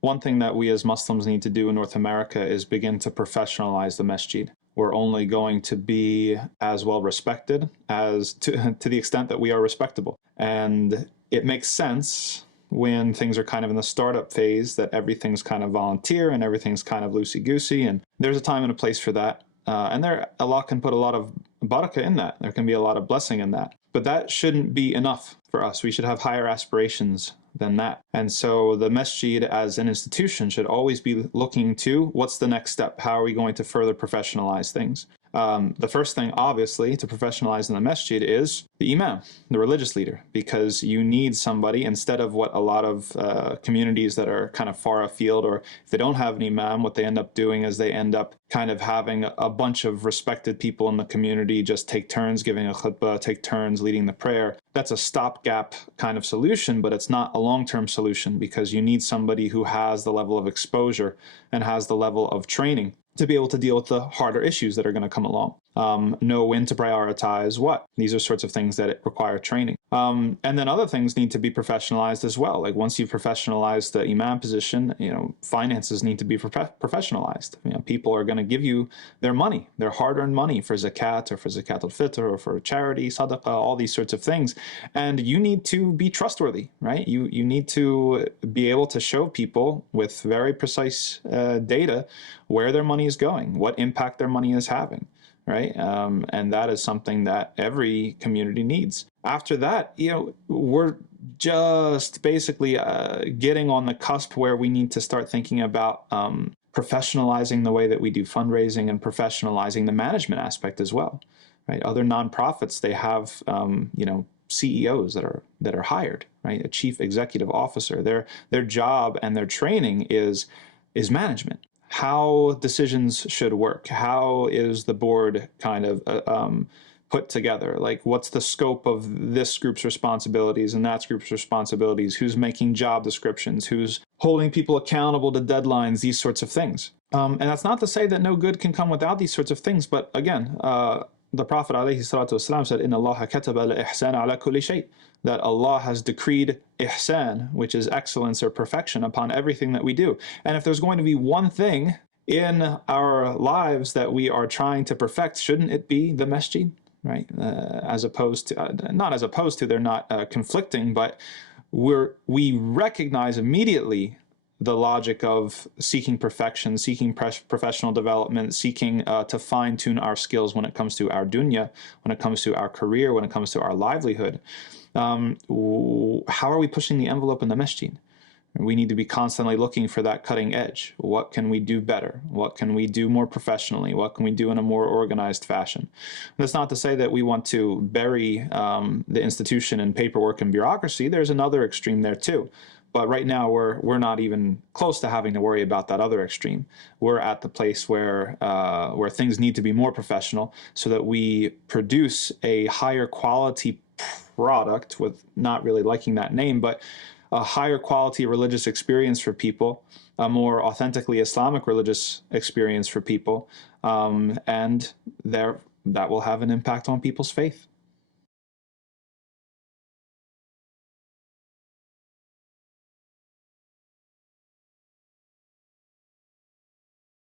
one thing that we as Muslims need to do in North America is begin to professionalize the masjid. We're only going to be as well respected as to the extent that we are respectable. And it makes sense when things are kind of in the startup phase that everything's kind of volunteer and everything's kind of loosey-goosey, and there's a time and a place for that. And Allah can put a lot of barakah in that. There can be a lot of blessing in that. But that shouldn't be enough for us. We should have higher aspirations than that. And so the masjid as an institution should always be looking to what's the next step? How are we going to further professionalize things? The first thing, obviously, to professionalize in the masjid is the imam, the religious leader, because you need somebody instead of what a lot of communities that are kind of far afield, or if they don't have an imam, what they end up doing is they end up kind of having a bunch of respected people in the community just take turns giving a khutbah, take turns leading the prayer. That's a stopgap kind of solution, but it's not a long-term solution because you need somebody who has the level of exposure and has the level of training to be able to deal with the harder issues that are going to come along. Know when to prioritize what. These are sorts of things that require training. And then other things need to be professionalized as well. Like once you've professionalized the imam position, finances need to be professionalized. People are going to give you their money, their hard-earned money for zakat or for zakat al-fitr or for charity, sadaqah, all these sorts of things. And you need to be trustworthy, right? You need to be able to show people with very precise data where their money is going, what impact their money is having. Right? And that is something that every community needs. After that, we're just basically getting on the cusp where we need to start thinking about professionalizing the way that we do fundraising and professionalizing the management aspect as well. Right? Other nonprofits, they have CEOs that are hired, right? A chief executive officer. Their job and their training is management. How decisions should work. How is the board kind of put together? Like, what's the scope of this group's responsibilities and that group's responsibilities? Who's making job descriptions? Who's holding people accountable to deadlines? These sorts of things. And that's not to say that no good can come without these sorts of things. But again, the Prophet ﷺ said, "Inna Allah kataba al-ihsan ala kulli shay." That Allah has decreed ihsan, which is excellence or perfection, upon everything that we do. And if there's going to be one thing in our lives that we are trying to perfect, shouldn't it be the masjid, right? As opposed to, not as opposed to, they're not conflicting, but we recognize immediately the logic of seeking perfection, seeking professional development, seeking to fine-tune our skills when it comes to our dunya, when it comes to our career, when it comes to our livelihood. How are we pushing the envelope in the masjid? We need to be constantly looking for that cutting edge. What can we do better? What can we do more professionally? What can we do in a more organized fashion? That's not to say that we want to bury the institution in paperwork and bureaucracy. There's another extreme there too. But right now, we're not even close to having to worry about that other extreme. We're at the place where things need to be more professional so that we produce a higher quality product, with not really liking that name, but a higher quality religious experience for people, a more authentically Islamic religious experience for people, and that will have an impact on people's faith.